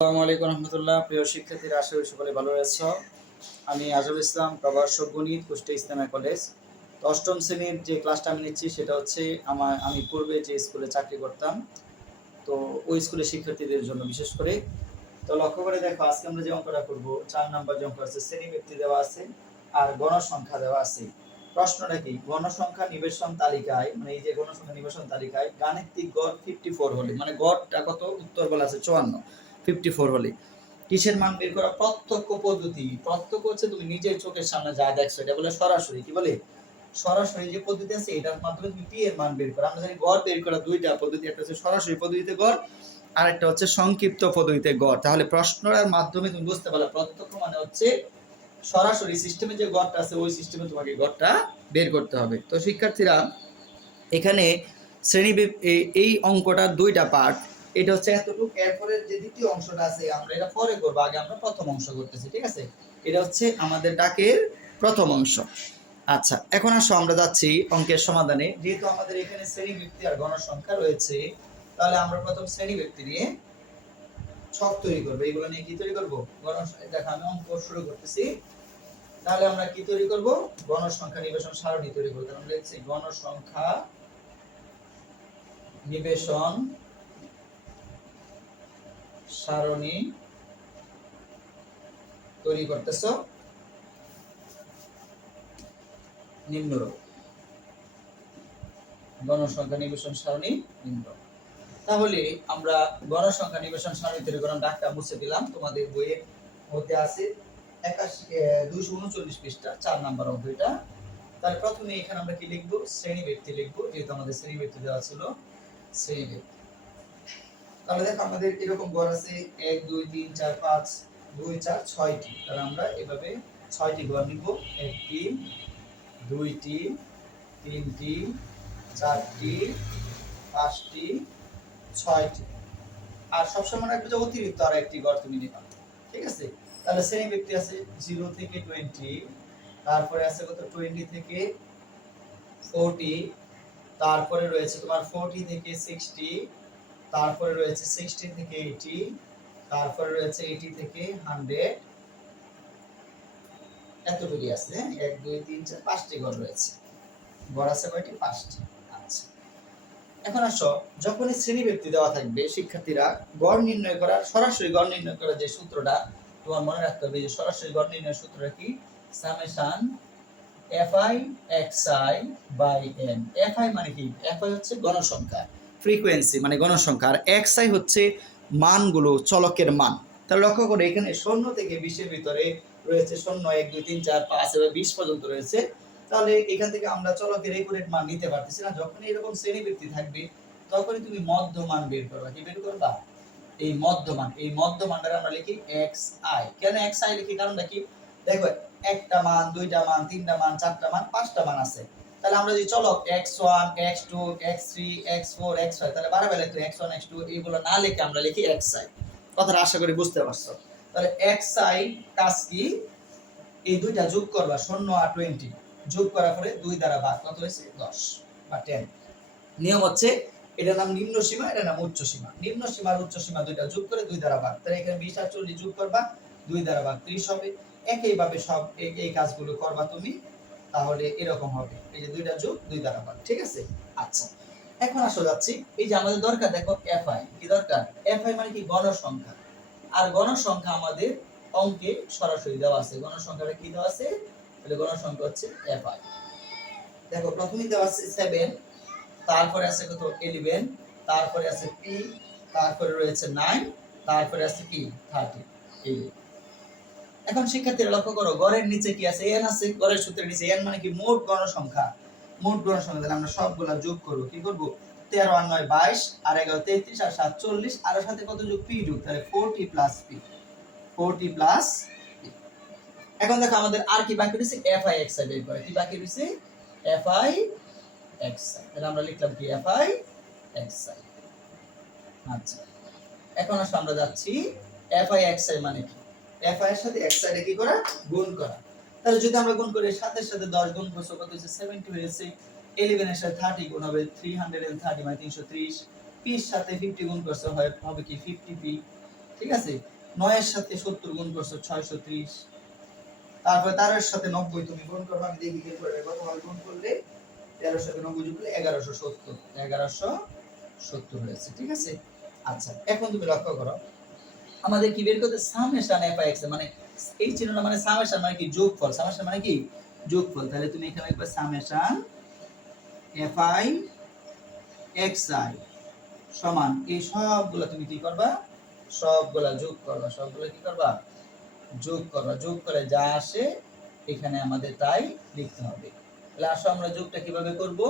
আসসালামু আলাইকুম রহমতুল্লাহ। প্রিয় শিক্ষার্থীরা, আশা করি সকলে ভালো আছো। আমি আজহারুল ইসলাম, প্রভাষক গণিত, কুষ্টিয়া ইসলামিয়া কলেজ। তো অষ্টম শ্রেণীর যে ক্লাসটা আমি নিচ্ছি সেটা হচ্ছে আমি পূর্বে যে স্কুলে চাকরি করতাম, তো ওই স্কুলের শিক্ষার্থীদের জন্য বিশেষ করে। তো লক্ষ্য করে দেখো, আজকে আমরা যে অঙ্কটা করব, 4 নম্বর যে অঙ্ক আছে, শ্রেণী ব্যক্তি দেওয়া আছে আর গণসংখ্যা দেওয়া আছে। প্রশ্নটা কি, গণসংখ্যা নিবেশন তালিকায়, মানে এই যে গণসংখ্যা নিবেশন তালিকায় গাণিতিক গড় 54 হলে, মানে গড়টা কত, উত্তর বলা আছে 54, 54 হলে কিসের মান বের করা? প্রত্যক্ষ পদ্ধতি। প্রত্যক্ষ হচ্ছে তুমি নিজের চোখের সামনে যা দেখছো, এটা বলে সরাসরি। কি বলে? সরাসরি যে পদ্ধতি আছে, এটার মাধ্যমে তুমি পি এর মান বের করো। আমরা জানি গড় বের করা দুইটা পদ্ধতি, একটা হচ্ছে সরাসরি পদ্ধতিতে গড়, আর একটা হচ্ছে সংক্ষিপ্ত পদ্ধতিতে গড়। তাহলে প্রশ্নটার মাধ্যমে তুমি বুঝতে পারলে প্রত্যক্ষ মানে হচ্ছে সরাসরি সিস্টেমে যে গড়টা আছে ওই সিস্টেমে তোমাকে গড়টা বের করতে হবে। তো শিক্ষার্থীরা, এখানে শ্রেণী এই অঙ্কটার দুইটা পার্ট। এটা হচ্ছে এতটুকু, এরপরে যে দ্বিতীয় অংশটা আছে আমরা এটা পরে করবো, আগে আমরা প্রথম অংশ করতেছি। ঠিক আছে, এটা হচ্ছে আমাদের ডাকের প্রথম অংশ। আচ্ছা, এখন আসো আমরা যাচ্ছি অঙ্কের সমাধানে। যেহেতু আমাদের এখানে শ্রেণী ব্যক্তি আর গণসংখ্যা রয়েছে, তাহলে আমরা প্রথম শ্রেণী ব্যক্তি নিয়ে ছক তৈরি করবো। এগুলো নিয়ে কি তৈরি করবো? দেখো, আমি অঙ্ক শুরু করতেছি। তাহলে আমরা কি তৈরি করব? গণসংখ্যা নিবেশন সারণী তৈরি করব। আমরা লিখছি গণসংখ্যা নিবেশন সারণী তৈরি করতেছ নিম্নরূপ। গণসংখ্যা নিবেশন সারণী নিম্নরূপ। তাহলে আমরা গণসংখ্যা নিবেশন সারণী তৈরি করার ডাকটা মুছে দিলাম। তোমাদের বইয়ের মধ্যে আছে 239 পৃষ্ঠা, 4 নাম্বার অঙ্ক এটা। তার প্রথমে এখানে আমরা কি লিখবো? শ্রেণী ব্যক্তি লিখবো, যেহেতু আমাদের শ্রেণী ব্যক্তি দেওয়া ছিল শ্রেণী ব্যক্তি। তাহলে দেখো, আমাদের এরকম গড় আছে 1 2 3 4 5 2 4 6টি। তাহলে আমরা এভাবে 6টি গড় নিব। 1টি, 2টি, 3টি, 4টি, 5টি, 6টি। আর সবসময় রাখবে যে অতিরিক্ত আর একটি গড় তুমি নিবা। ঠিক আছে, তাহলে শ্রেণী ব্যক্তি আছে 0 থেকে 20, তারপরে আছে কত 20 থেকে 40, তারপরে রয়েছে তোমার 40 থেকে 60, তারপরে রয়েছে 60 থেকে 80, তারপরে রয়েছে 80 থেকে 100। এতটুকু আছে। 1 2 3 4 5টি ঘর রয়েছে। ঘর আছে কয়টি? 5টি। আচ্ছা, এখন আসো, যখনই শ্রেণী ব্যক্তি দেওয়া থাকবে, শিক্ষার্থীরা গড় নির্ণয় করার, সরাসরি গড় নির্ণয় করার যে সূত্রটা তোমার মনে রাখতে হবে, যে সরাসরি গড় নির্ণয়ের সূত্রটা কি? Summation fi xi by n। fi মানে কি? fi হচ্ছে গণসংখ্যা, ফ্রিকোয়েন্সি মানে গণসংখ্যা, আর xi হচ্ছে মানগুলো, চলকের মান। তাহলে লক্ষ্য করে, এখানে 0 থেকে 20 এর ভিতরে রয়েছে 0 1 2 3 4 5 এবং 20 পর্যন্ত রয়েছে। তাহলে এখান থেকে আমরা চলকের রেগুলেট মান নিতে পারতেছি না। যখন এরকম শ্রেণী ব্যক্তি থাকবে, তখনই তুমি মধ্যমান বের করবা। কি বের করবা? এই মধ্যমান। এই মধ্যমানটা আমরা লিখি xi। কেন xi লিখি? কারণটা কি? দেখো, একটা মান, দুইটা মান, তিনটা মান, চারটা মান, পাঁচটা মান আছে। তাহলে আমরা যদি চলক x1 x2 x3 x4 x5, তাহলে বারবার লিখতে x1 x2 এগুলো না লিখে আমরা লিখি xi। কথাটা আশা করি বুঝতে পারছো। তাহলে xi কাজ কি? এই দুইটা যোগ করবা, 0 আর 20 যোগ করার পরে 2 দ্বারা ভাগ, কত হয়েছে? 10 বা 10। নিয়ম হচ্ছে, এটার নাম নিম্ন সীমা, এটার নাম উচ্চ সীমা। নিম্ন সীমা আর উচ্চ সীমা দুইটা যোগ করে 2 দ্বারা ভাগ। তাহলে এখানে 20 আর 40 যোগ করবা, 2 দ্বারা ভাগ 30 হবে। একইভাবে সব এই কাজগুলো করবা তুমি, তাহলে এরকম হবে। এই যে 2টা যোগ 2 দ্বারা ভাগ। ঠিক আছে। আচ্ছা, এখন আসলে যাচ্ছি, এই যে আমাদের দরকার, দেখো fi কি দরকার? fi মানে কি? গণসংখ্যা। আর গণসংখ্যা আমাদের অঙ্কে সরাসরি দেওয়া আছে। গণসংখ্যাটা কি দেওয়া আছে? তাহলে গণসংখ্যা হচ্ছে fi। দেখো, প্রথমেই দেওয়া আছে 7, তারপরে আছে কত? 11, তারপরে আছে p, তারপরে রয়েছে 9, তারপরে আছে কি? 30। এই এখন শিক্ষার্থীরা লক্ষ্য করো, গড়ের নিচে কি আছে? n আছে। গড়ের সূত্রের নিচে n মানে কি? মোট গণসংখ্যা। মোট গণসংখ্যা। তাহলে আমরা সবগুলা যোগ করব। কি করব? 13 আর 9 22, আর 11 33, আর 7 40, আর সাথে কত যোগ? p যোগ। তাহলে 40 প্লাস p, 40 প্লাস p। এখন দেখো, আমাদের আর কি বাকি রয়েছে? fi xi বের করা। কি বাকি রয়েছে? fi xi। তাহলে আমরা লিখলাম কি? fi xi। আচ্ছা, এখন আসলে আমরা যাচ্ছি fi xi মানে কি? fi এর সাথে xi এর কি করা? গুণ করা। তাহলে যদি আমরা গুণ করি, 7 এর সাথে 10 গুণ করলে কত হচ্ছে? 70 হয়েছে। 11 এর সাথে 30 গুণ হবে 330 মানে 330। p এর সাথে 50 গুণ করলে হবে কি? 50p। ঠিক আছে, 9 এর সাথে 70 গুণ করছো 630, তারপরে 13 এর সাথে 90 তুমি গুণ করবে, আমি দেখি ক্যালকুলেটরে কত ভাবে গুণ করলে 13 এর সাথে 90 যোগ করলে 1170 হয়েছে। ঠিক আছে, আচ্ছা এখন তুমি লক্ষ্য করো আমাদের কি বের করতে সামেশন f(x) মানে এই চিহ্নটা মানে সামেশন মানে কি যোগফল, সামেশন মানে কি যোগফল। তাহলে তুমি এখানে লিখবে সামেশন fi(xi) সমান এই সবগুলো তুমি কি করবা, সবগুলা যোগ করবা, সবগুলো কি করবা যোগ করবা, যোগ করে যা আসে এখানে আমাদের তাই লিখতে হবে। তাহলে আসো আমরা যোগটা কিভাবে করব,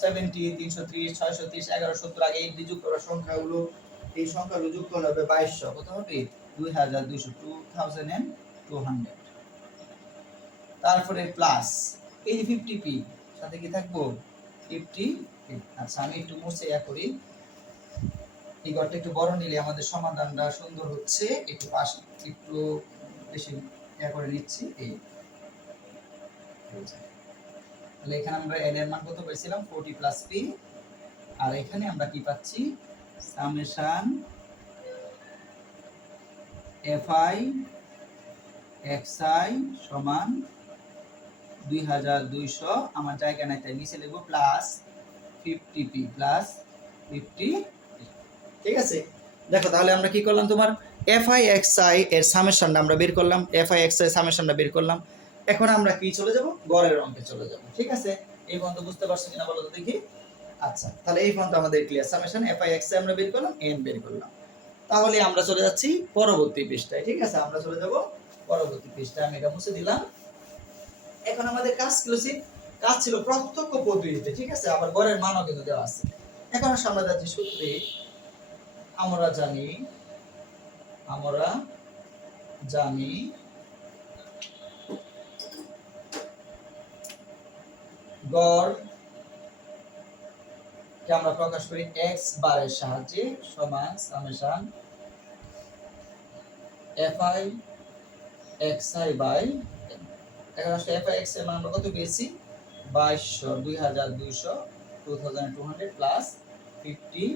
70 330 630 1170 আগে এই যোগ করা সংখ্যাগুলো, এই সংখ্যাগুলো যোগ করলে হবে 2200, কত হবে 2200 2200, তারপরে প্লাস এই যে 50p সাথে কি থাকবো 50p। আচ্ছা আমি একটু মুছে করি, এই ঘরটা একটু বড় নিলে আমাদের সমাধানটা সুন্দর হচ্ছে, একটু পাশ একটু বেশি করে নিচ্ছি। এই তাহলে এখানে আমরা n এর মান কত পেয়েছিলাম 40 প্লাস p, আর এখানে আমরা কি পাচ্ছি সামেশন fi(xi) সমান 2200, আমার জায়গা নাই তাই নিচে লিখব প্লাস 50p প্লাস 50। ঠিক আছে, দেখো তাহলে আমরা কি করলাম, তোমার fi(xi) এর সামেশনটা আমরা বের করলাম, fi(xi) সামেশনটা বের করলাম। এখন আমরা কি চলে যাব, গড়ের অঙ্কে চলে যাব। ঠিক আছে, এই পর্যন্ত বুঝতে পারছো কিনা বলো তো দেখি। আচ্ছা তাহলে এই পর্যন্ত আমাদের ক্লিয়ার, সামেশন fi(xi) আমরা বের করলাম, n বের করলাম। তাহলে আমরা চলে যাচ্ছি পরবর্তী পৃষ্ঠায়। ঠিক আছে, আমরা চলে যাব পরবর্তী পৃষ্ঠায়, আমি এটা মুছে দিলাম। এখন আমাদের কাজ ছিল প্রত্যক্ষ পদ্ধতিতে। ঠিক আছে, আবার গড়ের মানও কিন্তু দেওয়া আছে। এখন আমরা যাচ্ছি সূত্রে, আমরা জানি গড় কে আমরা প্রকাশ করি x বারের সাহায্যে সমান সামেশন fi(xi) বাই n। এখন আসলে fi(xi) এর মান আমরা কত পেয়েছি 2200 প্লাস 50,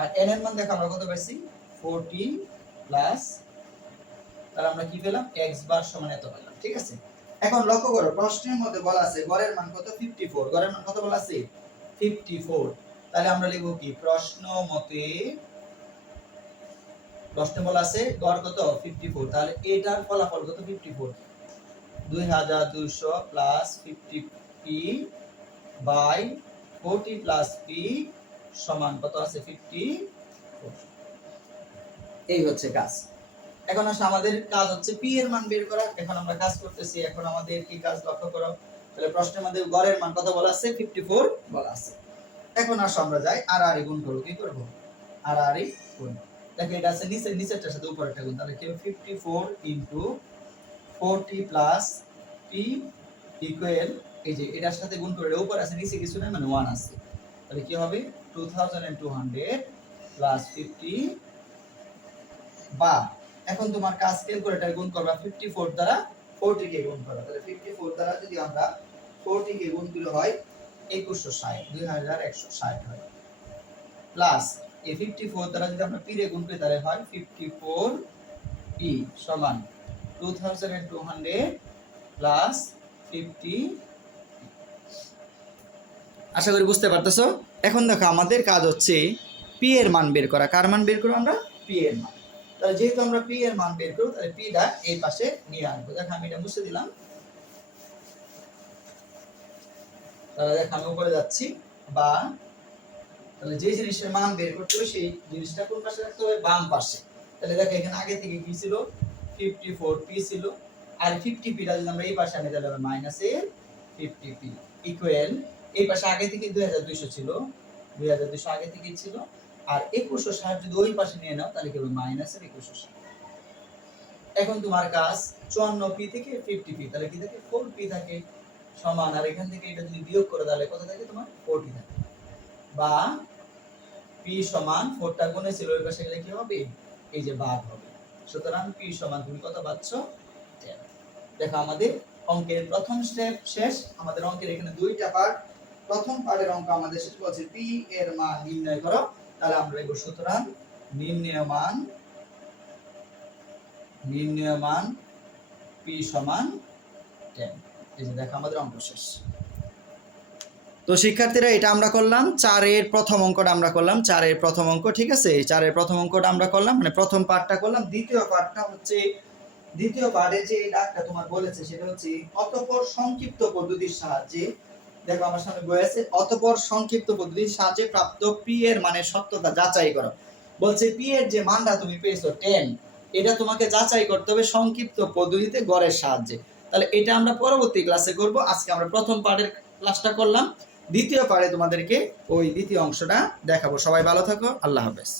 আর n এর মান দেখো আমরা কত পেয়েছি 40 প্লাস, তাহলে আমরা কি পেলাম x বার সমান এত পেলাম। ঠিক আছে, এখন লক্ষ্য করো প্রশ্নের মধ্যে বলা আছে গড়ের মান কত 54, গড়ের মান কত বলা আছে 54। তাহলে আমরা লিখব কি প্রশ্নে বলা আছে গড় কত 54, তাহলে এটার ফলাফল কত 54, 2200 plus 50p by 40 plus p সমান কত আছে 54। এই হচ্ছে কাজ। এখন আসলে আমাদের কাজ হচ্ছে p এর মান বের করা। এখন আমরা কাজ করতেছি, এখন আমাদের কি কাজ লক্ষ্য করো, তাহলে প্রশ্নের মধ্যে গড়ের মান কত বলা আছে 54 বলা আছে। এখন আসো আমরা যাই আর গুণ করব, কি করব আর গুণ। দেখো এটা আছে নিচেরটার সাথে উপরেরটা গুণ, তাহলে কি হবে 54 ইনটু 40 প্লাস p ইকুয়াল, এই যে এটার সাথে গুণ করে উপরে আছে নিচে কিছু না মানে 1 আছে, তাহলে কি হবে 2200 প্লাস 50 বা এখন তোমার কাজ ক্যালকুলেটর গুণ করবা 54 দ্বারা 40 কে গুণ করবা, তাহলে 54 দ্বারা যদি আমরা 40 কে গুণ করলে হয় 2160 হয়, প্লাস এই 54 দ্বারা যদি আমরা p রে গুণ করি তাহলে হয় 54 p সমান 2200 প্লাস 50। আশা করি বুঝতে পারতেছো। এখন দেখো আমাদের কাজ হচ্ছে p এর মান বের করা। কার মান বের করব আমরা p এর মান। তাহলে যেহেতু আমরা p এর মান বের করব তাহলে p টা এই পাশে নিয়ে আসবো। দেখো আমি এটা মুছে দিলাম, তাহলে দেখো আমি উপরে যাচ্ছি, বা তাহলে যে জিনিসের মান বের করতে হবে সেই জিনিসটা কোন পাশে রাখতে হবে বাম পাশে। তাহলে দেখো এখানে আগে থেকে কি ছিল 54p ছিল, আর 50p টা যদি আমরা এই পাশে আনি তাহলে হবে মাইনাস এর 50p ইকুয়াল, এই পাশে আগে থেকে 2200 ছিল, 2200 আগে থেকে ছিল, আর 2160 যদি ওই পাশে নিয়ে নাও তাহলে কি হবে মাইনাস এর 2160। এখন তোমার কাজ 54p থেকে 50p তাহলে কি থাকে 4p থাকে সমান, আর এখান থেকে এটা যদি বিয়োগ করে তাহলে কত থাকে তোমার 40 থাকে, বা p সমান 4 টা গুণে ছিল ওই পাশে গেলে কি হবে এই যে ভাগ হবে। সুতরাং p সমান তুমি কত পাচ্ছ 10। দেখো আমাদের অঙ্কের প্রথম স্টেপ শেষ। আমাদের অঙ্কের এখানে দুইটা পার্ট, প্রথম পার্টের অঙ্ক আমাদের শেষ বলছে p এর মান নির্ণয় করো। তাহলে আমরা লিখব সুতরাং নির্ণেয় মান p সমান 10। এই যে দেখো আমাদের অঙ্ক শেষ। তো শিক্ষার্থীরা এটা আমরা করলাম 4-এর প্রথম অঙ্কটা আমরা করলাম, 4-এর প্রথম অঙ্ক, ঠিক আছে? 4-এর প্রথম অঙ্কটা আমরা করলাম, মানে প্রথম পার্টটা করলাম। দ্বিতীয় পার্টটা হচ্ছে, দ্বিতীয় পার্টে যে এই ডাকটা তোমার বলেছে সেটা হচ্ছে অতঃপর সংক্ষিপ্ত পদ্ধতির সাহায্যে, দেখো আমার সামনে বই আছে, অতঃপর সংক্ষিপ্ত পদ্ধতির সাহায্যে প্রাপ্ত p এর মানের সত্যতা যাচাই করো। বলছে p এর যে মানটা তুমি পেয়েছো 10, এটা তোমাকে যাচাই করতে হবে সংক্ষিপ্ত পদ্ধতিতে গড়ের সাহায্যে। তাহলে এটা আমরা পরবর্তী ক্লাসে করব। আজকে আমরা প্রথম পার্টের ক্লাসটা করলাম, দ্বিতীয় পার্টে তোমাদেরকে ওই দ্বিতীয় অংশটা দেখাবো। সবাই ভালো থাকো, আল্লাহ হাফেজ।